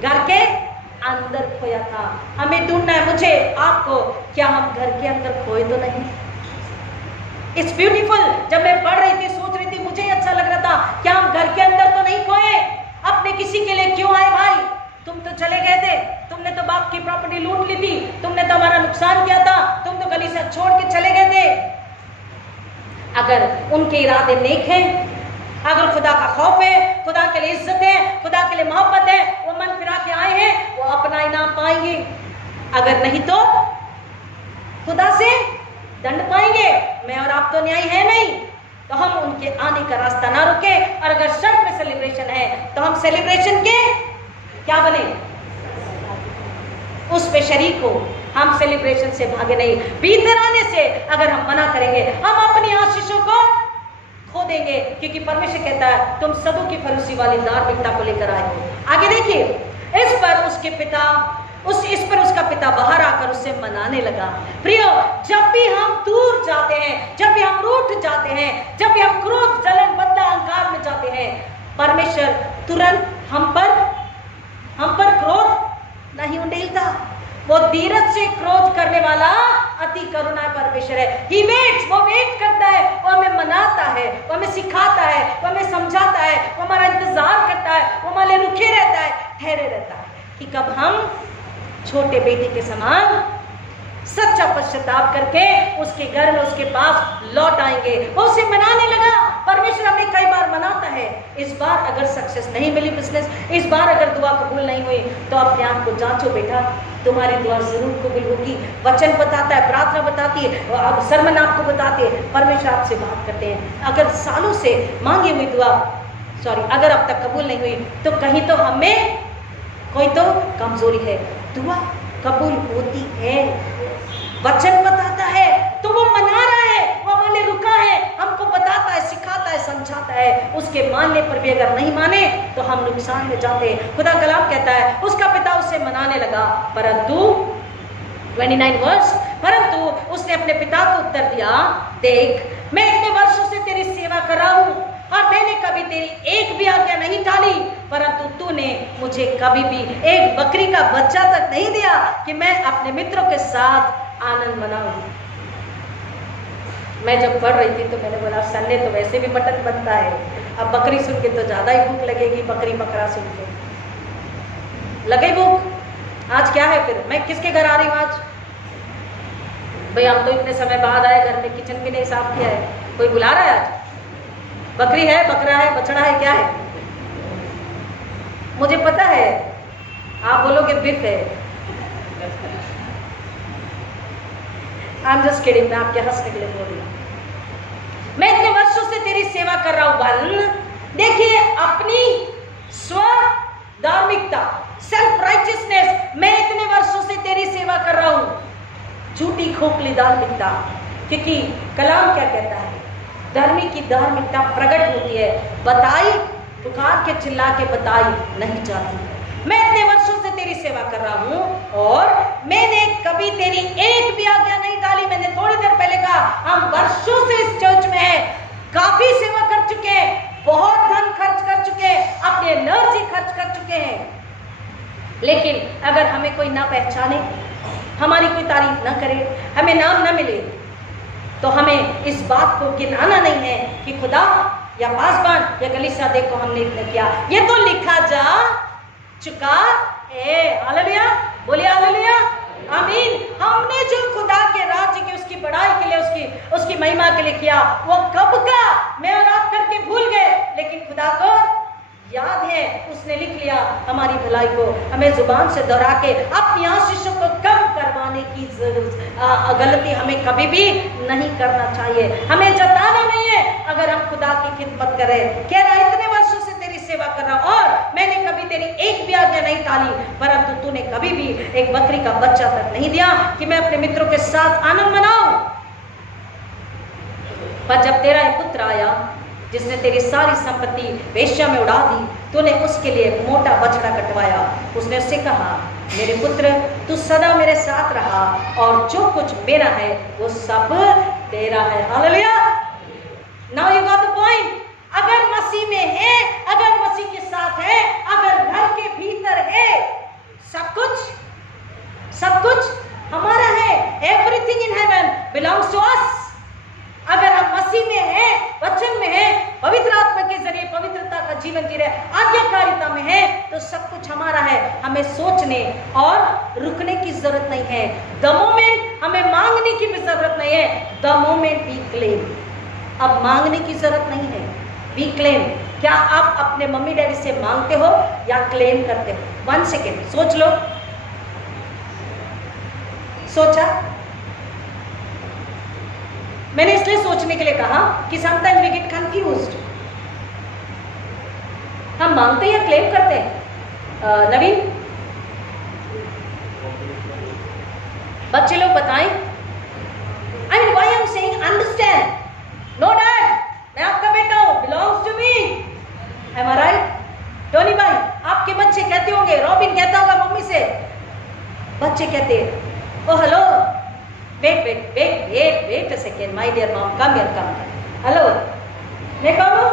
घर के अंदर खोया था। हमें ढूंढना है, मुझे, आपको, क्या हम घर के अंदर खोए तो नहीं? It's beautiful. जब मैं पढ़ रही थी, सोच रही थी, मुझे अच्छा लग रहा था, क्या हम घर के अंदर तो नहीं खोए? अपने किसी के लिए क्यों आए भाई? तुम तो चले गए थे, तुमने तो बाप की प्रॉपर्टी लूट ली थी, तुमने तो हमारा नुकसान किया था, तुम तो गली से छोड़ के चले गए थे। अगर उनके इरादे नेक हैं, अगर खुदा का खौफ है, खुदा के लिए इज्जत है, खुदा के लिए मोहब्बत है, वो मन फिरा के आए हैं, वो अपना इनाम पाएंगे। अगर नहीं तो खुदा से दंड पाएंगे। मैं और आप तो न्याय है नहीं, तो हम उनके आने का रास्ता ना रुके। और अगर शर्त में सेलिब्रेशन है तो हम सेलिब्रेशन के क्या बने? उस पे शरीक हो। हम सेलिब्रेशन से भागे नहीं। भीतर आने से अगर हम मना करेंगे, हम अपनी आशीषों को खो देंगे, क्योंकि परमेश्वर कहता है तुम सदुकी फरीसी वाली धार्मिकता को लेकर आए हो। आगे देखिए, इस पर उसका पिता बाहर आकर उससे मनाने लगा। प्रियो, जब भी हम दूर जाते हैं, जब भी हम रूठ जाते हैं, जब भी हम क्रोध, जलन, बदला, अहंकार में जाते हैं, परमेश्वर तुरंत हम पर क्रोध नहीं उंडेलता। वो धीरज से क्रोध करने वाला अति करुणा परमेश्वर है। He waits, वो वेट करता है, वो हमें मनाता है, वो हमें सिखाता है, वो हमें समझाता है, वो हमारा इंतजार करता है, वो हमारे रुके रहता है, ठहरे रहता है, कि कब हम छोटे बेटे के समान सच्चा पश्चाताप करके उसके घर में उसके पास लौट आएंगे। वो उसे मनाने लगा। परमेश्वर हमें कई बार मनाता है। इस बार अगर सक्सेस नहीं मिली बिजनेस, इस बार अगर दुआ कबूल नहीं हुई, तो अपने आप को जांचो बेटा, तुम्हारी दुआ जरूर कबूल होगी। वचन बताता है, प्रार्थना बताती है, अब सरमन आपको बताती है, परमेश्वर आपसे बात करते हैं। अगर सालों से मांगी हुई दुआ अगर अब तक कबूल नहीं हुई, तो कहीं तो हमें कोई तो कमजोरी है। दुआ कबूल होती है, वचन बताता है, तो वो मना रहा है, वो हमारे रुका है, हमको बताता है, सिखाता है, समझाता है। उसके मानने पर भी अगर नहीं माने तो हम नुकसान में जाते हैं। खुदा कलाम कहता है उसका पिता उसे मनाने लगा, परंतु 29 वर्ष, परंतु उसने अपने पिता को उत्तर दिया, देख मैं इतने वर्षों से तेरी सेवा कर रहा हूं और मैंने कभी तेरी एक भी आज्ञा नहीं टाली, परंतु तूने मुझे कभी भी एक बकरी का बच्चा तक नहीं दिया कि मैं अपने मित्रों के साथ आनंद मनाऊं। मैं जब पढ़ रही थी तो मैंने बोला संडे तो वैसे भी मटन बनता है, अब बकरी सुन के तो ज्यादा ही भूख लगेगी। बकरी बकरा सुन के लगे भूख। आज क्या है फिर, मैं किसके घर आ रही हूँ आज? भाई हम तो इतने समय बाद आए, घर में किचन भी नहीं साफ किया है, कोई बुला रहा है आज? बकरी है, बकरा है, बछड़ा है, क्या है? मुझे पता है आप बोलोगे बिफ है। I'm just kidding, मैं आपके हंसने के लिए बोल रही हूँ। मैं इतने वर्षों से तेरी सेवा कर रहा हूँ। वन, देखिए अपनी स्व धार्मिकता, सेल्फ राइचियसनेस, मैं इतने वर्षों से तेरी सेवा कर रहा हूँ। झूठी खोखली धार्मिकता, क्योंकि कलाम क्या कहता है, धर्मी की धार्मिकता प्रकट होती है, बताई पुकार के चिल्ला के बताई नहीं जाती। मैं इतने वर्षों से तेरी सेवा कर रहा हूं और मैंने कभी तेरी एक भी आज्ञा नहीं डाली। मैंने थोड़ी देर पहले कहा हम वर्षों से इस चर्च में हैं, काफी सेवा कर चुके हैं, बहुत धन खर्च कर चुके हैं, अपनी एनर्जी खर्च कर चुके हैं, लेकिन अगर हमें कोई ना पहचाने, हमारी कोई तारीफ ना करे, हमें नाम ना मिले, तो हमें इस बात को गिनाना नहीं है कि खुदा या पासबान या कलीसिया देखो हमने इतना किया। ये तो लिखा जा चुका है। हालेलुया, बोलिए हालेलुया, आमीन। हमने जो खुदा के राज्य की, उसकी बड़ाई के लिए, उसकी महिमा के लिए किया, वो कब का मैं और आप करके भूल गए, लेकिन खुदा को याद है, उसने लिख लिया हमारी भलाई को। हमें जुबान से दोहरा के अपनी आशीषों को कम करवाने की गलती हमें कभी भी नहीं करना चाहिए। हमें जताना नहीं है अगर हम खुदा की खिदमत करें। कह रहा इतने वर्षों से तेरी सेवा कर रहा हूं और मैंने कभी तेरी एक भी आज्ञा नहीं टाली, परंतु तूने कभी भी एक बकरी का बच्चा तक नहीं दिया कि मैं अपने मित्रों के साथ आनंद मनाऊं। पर जब तेरा एक पुत्र आया जिसने तेरी सारी संपत्ति वेश्या में उड़ा दी, तूने उसके लिए मोटा बछड़ा कटवाया। उसने उससे कहा, मेरे पुत्र तू सदा मेरे साथ रहा और जो कुछ मेरा है वो सब तेरा है। Hallelujah, now you got the point. अगर मसीह में है, अगर मसीह के साथ है, अगर घर के भीतर है, सब कुछ हमारा है। Everything in heaven belongs to us. अगर हम मसीह में हैं, वचन में हैं, पवित्र आत्मा के जरिए पवित्रता का जीवन जी रहे, आज्ञाकारिता में है, तो सब कुछ हमारा है। हमें सोचने और रुकने की जरूरत नहीं है। द मोमेंट हमें मांगने की भी जरूरत नहीं है। The moment we claim. अब मांगने की जरूरत नहीं है, वी क्लेम। क्या आप अपने मम्मी डैडी से मांगते हो या क्लेम करते हो? 1 सेकेंड सोच लो। सोचा? मैंने इसलिए सोचने के लिए कहा कि समटाइम्स वी गेट कंफ्यूज्ड। हम मांगते या क्लेम करते हैं? नवीन, बच्चे लोग बताएं। I mean, why I'm saying understand? No dad, मैं आपका बेटा हूं, belongs to me. Am I right? Tony भाई, आपके बच्चे कहते होंगे, रॉबिन कहता होगा मम्मी से, बच्चे कहते हैं, oh hello, wait a second, my dear mom, come here. Hello, मैं कौन हूँ?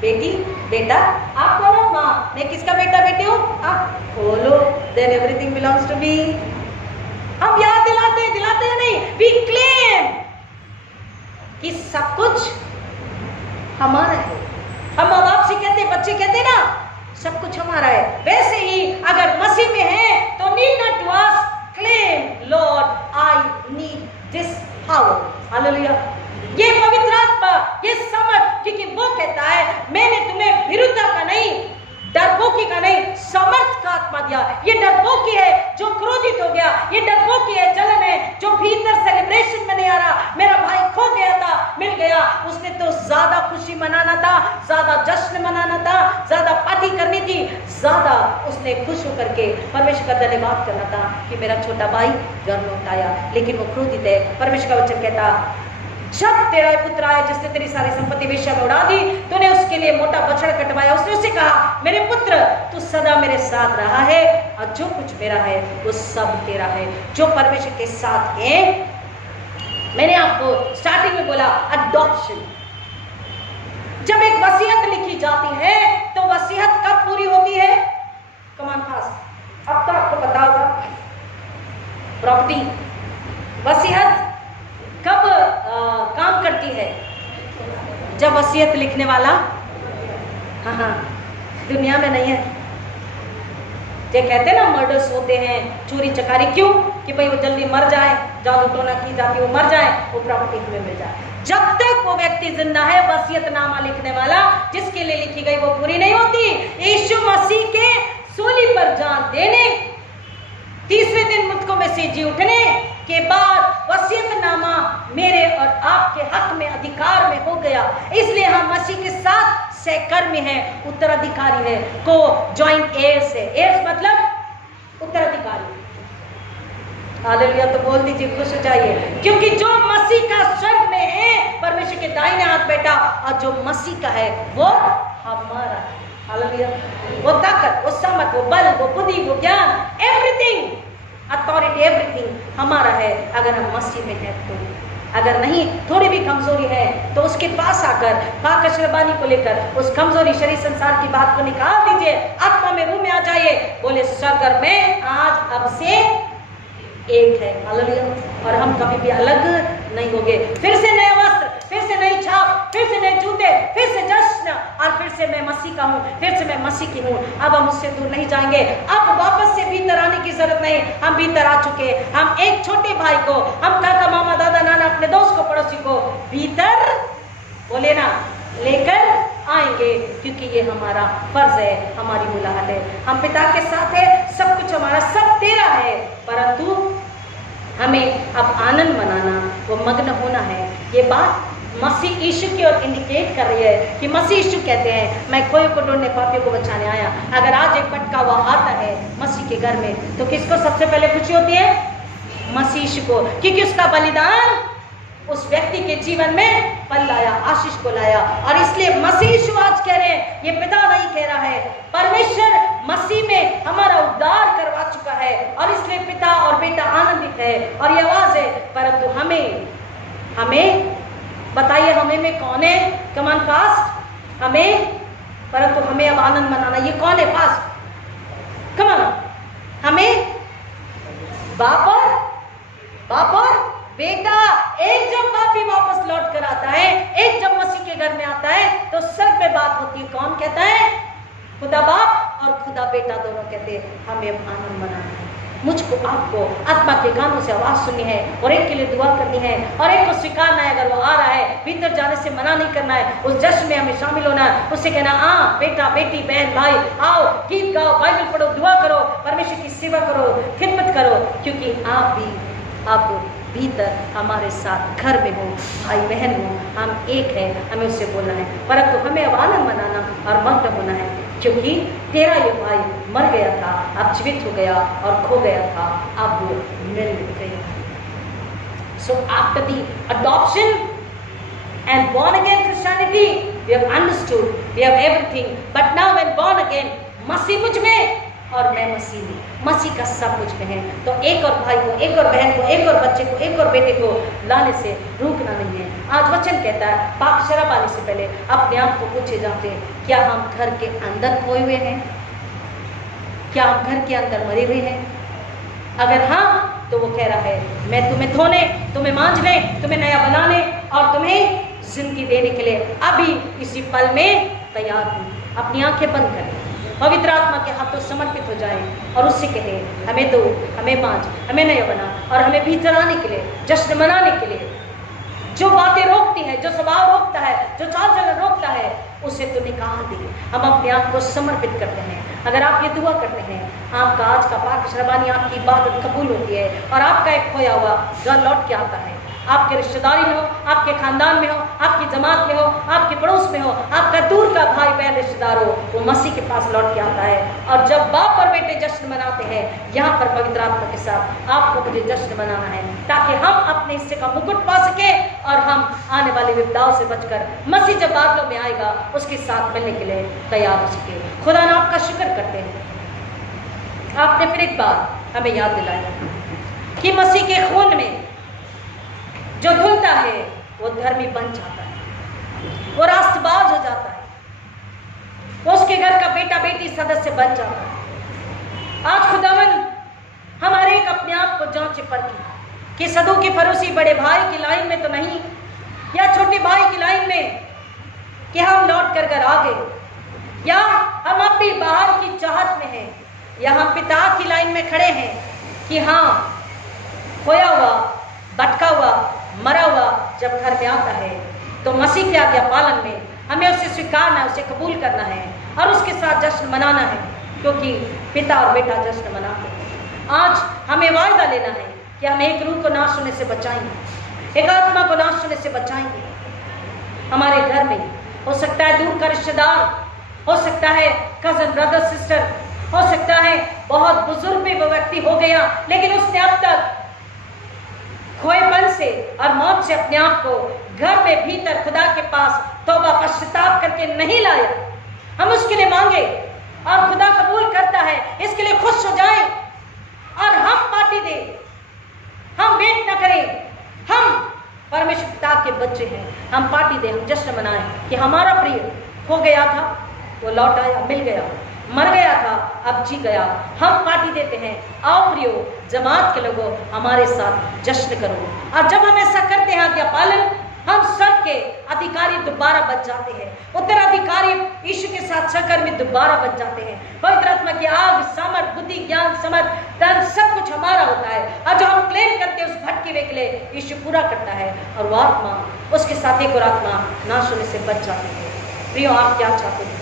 बेटी, बेटा, आप कौन हो? माँ, मैं किसका बेटा बेटी हूँ? आप खोलो, then everything belongs to me. हम याद दिलाते हैं नहीं, we claim कि सब कुछ हमारा है। हम माँ बाप से कहते, बच्चे कहते ना, सब कुछ हमारा है। वैसे ही अगर मसीह में है तो need not to ask, claim, Lord, I need this power. Hallelujah. ये पवित्र आत्मा, ये समझ, क्योंकि वो कहता है मैंने तुम्हें विरुद्धता का नहीं, डरपोकी का नहीं, समर्थ का आत्मा दिया। ये डरपोकी है जो क्रोधित हो गया, ये डरपोकी है, जलन है, जो भीतर सेलिब्रेशन में नहीं आ रहा। मेरा भाई खो गया था, मिल गया, उसने तो ज्यादा खुशी मनाना था, ज्यादा जश्न मनाना था, ज्यादा पार्टी करनी थी, ज्यादा उसने खुश होकर के परमेश्वर का धन्यवाद करना था कि मेरा छोटा भाई घर लौट आया। लेकिन वो क्रोधित है। परमेश्वर का वचन कहता जब तेरा पुत्र आया जिसने तेरी सारी संपत्ति वेश्या में उड़ा दी, तूने उसके लिए मोटा बछड़ा कटवाया। उसने उसे कहा मेरे पुत्र तू सदा मेरे साथ रहा है और जो कुछ मेरा है वो सब तेरा है। जो परमेश्वर के साथ है, मैंने आपको स्टार्टिंग में बोला अडॉप्शन। जब एक वसीयत लिखी जाती है तो वसीयत कब पूरी होती है? कमान खास, अब तो आपको पता होगा प्रॉपर्टी वसीयत कब काम करती है? जब वसीयत लिखने वाला हाँ दुनिया में नहीं है। ये कहते हैं ना मर्डर्स होते हैं, चोरी चकारी, क्यों? कि भाई वो जल्दी मर जाए, जादू टोना की जाती वो मर जाए, वो प्रॉपर्टी हमें मिल जाए। जब तक वो व्यक्ति जिंदा है, वसीयतनामा लिखने वाला जिसके लिए लिखी गई वो पूरी नहीं होती। यीशु मसीह के सूली पर जान देने, तीसरे दिन मुझको में से जी उठने के बाद वसीयतनामा मेरे और आपके हक में, अधिकार में हो गया। इसलिए हम मसीह के साथ सहकर्मी हैं, उत्तराधिकारी है, को जॉइंट एयर्स है। एयर्स मतलब उत्तराधिकारी। हालेलुया, तो बोल दीजिए, खुश हो जाइए, क्योंकि जो मसीह का स्वर्ग में है परमेश्वर के दाहिने हाथ बैठा, और जो मसीह का है वो हमारा है। हालेलुया, वो ताकत, वो समर्थ, वो बल, वो बुद्धि, वो ज्ञान, एवरीथिंग, अथॉरिटी, एवरीथिंग हमारा है अगर हम मसीह में हैं तो। अगर नहीं, थोड़ी भी कमजोरी है तो उसके पास आकर पाक अशरबानी को लेकर उस कमजोरी शरीर संसार की बात को निकाल दीजिए, आत्मा में रूह में आ जाइए, बोले स्वर्ग में आज अब से एक है। हालेलुया, और हम कभी भी अलग नहीं होंगे। फिर से नए वस्त्र, फिर से नई छाप, फिर से नए जूते, फिर से जश्न, और फिर से मैं मसीह का हूँ, फिर से मैं मसीह की हूँ। अब हम उससे दूर नहीं जाएंगे। अब वापस से भीतर आने की जरूरत नहीं, हम भीतर आ चुके। हम एक छोटे भाई को, हम काका मामा दादा नाना अपने दोस्त को, पड़ोसी को भीतर बोले ना लेकर आएंगे, क्योंकि ये हमारा फर्ज है, हमारी मुलाकात है। हम पिता के साथ है, सब कुछ हमारा, सब तेरा है, परंतु हमें अब आनंद मनाना, वो मग्न होना है। ये बात मसीह यीशु की ओर इंडिकेट कर रही है कि मसीह यीशु कहते हैं मैं खोए को ढूंढने, पापियों को बचाने आया। अगर आज एक भटका हुआ आता है मसीह के घर में, तो किसको सबसे पहले खुशी होती है? मसीह यीशु को, क्योंकि उसका बलिदान उस व्यक्ति के जीवन में फल लाया, आशीष को लाया। और इसलिए मसीह यीशु आज कह रहे हैं, ये पिता नहीं कह रहा है, परमेश्वर मसीह में हमारा उद्धार करवा चुका है, और इसलिए पिता और बेटा आनंदित है। और ये आवाज है, परंतु हमें बताइए, हमें में कौन है? कमान फास्ट, हमें, परंतु हमें अब आनंद मनाना, ये कौन है? फास्ट, कमान, हमें बाप और बेटा। एक जब पापी वापस लौट कर आता है, एक जब मसीह के घर में आता है, तो सर्ग में बात होती है। कौन कहता है? खुदा बाप और खुदा बेटा दोनों कहते हैं हमें अब आनंद मनाना है। मुझको, आपको आत्मा के कानों से आवाज सुननी है, और एक के लिए दुआ करनी है, और एक को स्वीकारना है। अगर वो आ रहा है, भीतर जाने से मना नहीं करना है, उस जश्न में हमें शामिल होना है। उससे कहना, हाँ बेटा, बेटी, बहन, भाई, आओ, गीत गाओ, बाइबल पढ़ो, दुआ करो, परमेश्वर की सेवा करो, खिदमत करो, क्योंकि आप भी अब भीतर हमारे साथ घर में हो, भाई बहन हो, हम एक है, हमें उससे बोलना है। परंतु हमें अब आनंद मनाना और मग्न होना है, क्योंकि तेरा ये भाई मर गया था, अब जीवित हो गया, और खो गया था, अब वो मिल गया। So after the adoption and born again Christianity, we have understood, we have everything. But now when born again, मसीह मुझ में और मैं मसीह में, मसीह का सब कुछ में है, तो एक और भाई को, एक और बहन को, एक और बच्चे को, एक और बेटे को लाने से रुकना नहीं है। आज वचन कहता है, पाक शराब आने से पहले अपने आप को पूछे जाते हैं, क्या हम घर के अंदर खोए हुए हैं? क्या हम घर के अंदर मरे हुए हैं? अगर हाँ, तो वो कह रहा है मैं तुम्हें धोने, तुम्हें मांजने, तुम्हें नया बनाने और तुम्हें जिंदगी देने के लिए अभी इसी पल में तैयार हूँ। अपनी आंखें बंद करें पवित्र आत्मा के हाथों समर्पित हो जाए और उससे कहे हमें दो, हमें पाँच, हमें नया बना और हमें भीतर आने के लिए, जश्न मनाने के लिए। जो बातें रोकती है, जो स्वभाव रोकता है, जो चाल चलन रोकता है, उसे तो निकाल दे। हम अपने आप को समर्पित करते हैं। अगर आप ये दुआ करते हैं, आपका आज का पाक शरबानी, आपकी इबादत कबूल होती है और आपका एक खोया हुआ घर लौट के आता है। आपके रिश्तेदारी में हो, आपके खानदान में हो, आपकी जमात में हो, आपके पड़ोस में हो, आपका दूर का भाई बहन रिश्तेदार हो, वो मसीह के पास लौट के आता है। और जब बाप और बेटे जश्न मनाते हैं, यहाँ पर पवित्र आत्मा के साथ आपको मुझे जश्न मनाना है, ताकि हम अपने हिस्से का मुकुट पा सके और हम आने वाली विपदाओं से बचकर मसीह जब बादलों में आएगा उसके साथ मिलने के लिए तैयार हो सके। खुदा ना आपका शुक्र करते हैं, आपने फिर एक बार हमें याद दिलाया कि मसीह के खून में जो धुलता है वो धर्मी बन जाता है, वो रास्तबाज हो जाता है, वो उसके घर का बेटा बेटी सदस्य बन जाता है। आज खुदावन हमारे एक अपने आप को जांचे परखे कि सदू की फरूसी बड़े भाई की लाइन में तो नहीं, या छोटे भाई की लाइन में कि हम लौट कर घर आ गए, या हम अब भी बाहर की चाहत में हैं, या हम पिता की लाइन में खड़े हैं कि हाँ खोया हुआ, भटका हुआ, मरा हुआ जब घर में आता है तो मसीह के आज्ञा पालन में हमें उसे स्वीकारना है, उसे कबूल करना है और उसके साथ जश्न मनाना है, क्योंकि पिता और बेटा जश्न मनाते हैं। आज हमें वायदा लेना है कि हम एक रूह को नाश होने से बचाएंगे, एक आत्मा को नाश होने से बचाएंगे। हमारे घर में हो सकता है दूर का रिश्तेदार, हो सकता है कजन, ब्रदर, सिस्टर, हो सकता है बहुत बुजुर्ग भी वो व्यक्ति हो गया, लेकिन उसने अब तक खोएपन से और मौत से अपने आप को घर में भीतर खुदा के पास तौबा पश्चाताप करके नहीं लाया। हम उसके लिए मांगे और खुदा कबूल करता है, इसके लिए खुश हो जाएं और हम पार्टी दें, हम वेट न करें। हम परमेश्वर पिता के बच्चे हैं, हम पार्टी दें, हम जश्न मनाएं कि हमारा प्रिय खो गया था, वो लौट आया, मिल गया, मर गया था, अब जी गया। हम पार्टी देते हैं, आओ प्रियो, जमात के लोगों हमारे साथ जश्न करो। और जब हम ऐसा करते हैं आज्ञा पालन, हम सब के अधिकारी दोबारा बच जाते हैं, उत्तराधिकारी यीशु के साथ सहकर्मी दोबारा बच जाते हैं। पवित्र आत्मा की आग, सामर्थ, बुद्धि, ज्ञान, समझ, धन सब कुछ हमारा होता है और जो हम क्लेम करते हैं उस भटके हुए के लिए यीशु पूरा करता है और वो आत्मा उसके साथ एक और आत्मा नाश होने से बच जाती है। प्रियो, आप क्या चाहते हैं?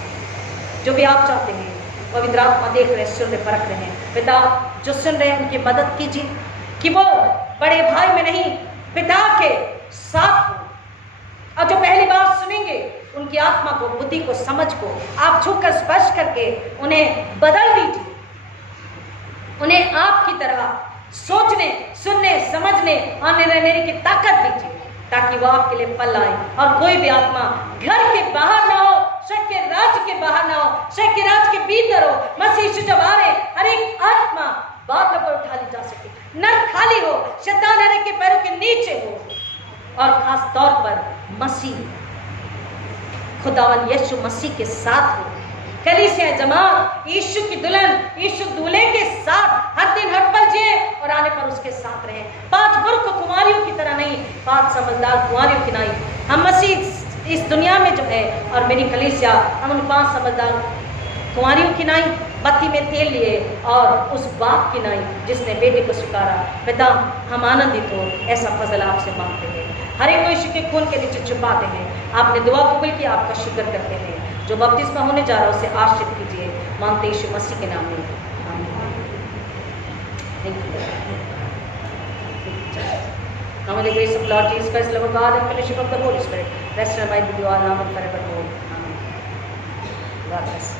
जो भी आप चाहते हैं पवित्र आत्मा देख रहे, सुन रहे, परख रहे हैं। पिता जो सुन रहे हैं उनकी मदद कीजिए कि वो बड़े भाई में नहीं, पिता के साथ हो। और जो पहली बार सुनेंगे उनकी आत्मा को, बुद्धि को, समझ को आप छूकर स्पर्श करके उन्हें बदल दीजिए, उन्हें आपकी तरह सोचने, सुनने, समझने और निर्णय लेने की ताकत दीजिए, ताकि वो आपके लिए फल आए और कोई भी आत्मा घर के बाहर ना हो, शक के राज्य के बाहर ना हो, शक के राज्य के भीतर हो। मसीह यीशु जब आ रहे, हर एक आत्मा बादलों पर उठा ली जा सके, नर खाली हो, शैतान हर एक के पैरों के नीचे हो और खास तौर पर मसीह खुदावन यीशु मसीह के साथ हो। कलीसिया जमात यीशु की दुल्हन, यीशु दूल्हे के साथ हर दिन हर पल जिए और आने पर उसके साथ रहे। 5 मूर्ख कुमारियों की तरह नहीं, 5 समझदार कुमारियों की नहीं। हम मसीह इस दुनिया में जो है और मेरी कलीसिया, हम उन 5 समझदार कुमारियों की नहीं, बत्ती में तेल लिए और उस बाप की नहीं जिसने बेटे को स्वीकारा। पिता, हम आनंदित हो, ऐसा फजल आपसे मांगते हैं। हर एक को यीशु के खून के नीचे छुपाते हैं। आपने दुआ कबूल की, आपका शुक्र करते हैं। जो बपतिस्मा होने जा रहा है उसे आशीष कीजिए, मांगते यीशु मसीह के नाम में, आमीन। Now may the grace of Lord Jesus Christ, love of God, and fellowship of the Holy Spirit rest and abide with you all now and forevermore. Amen. God bless.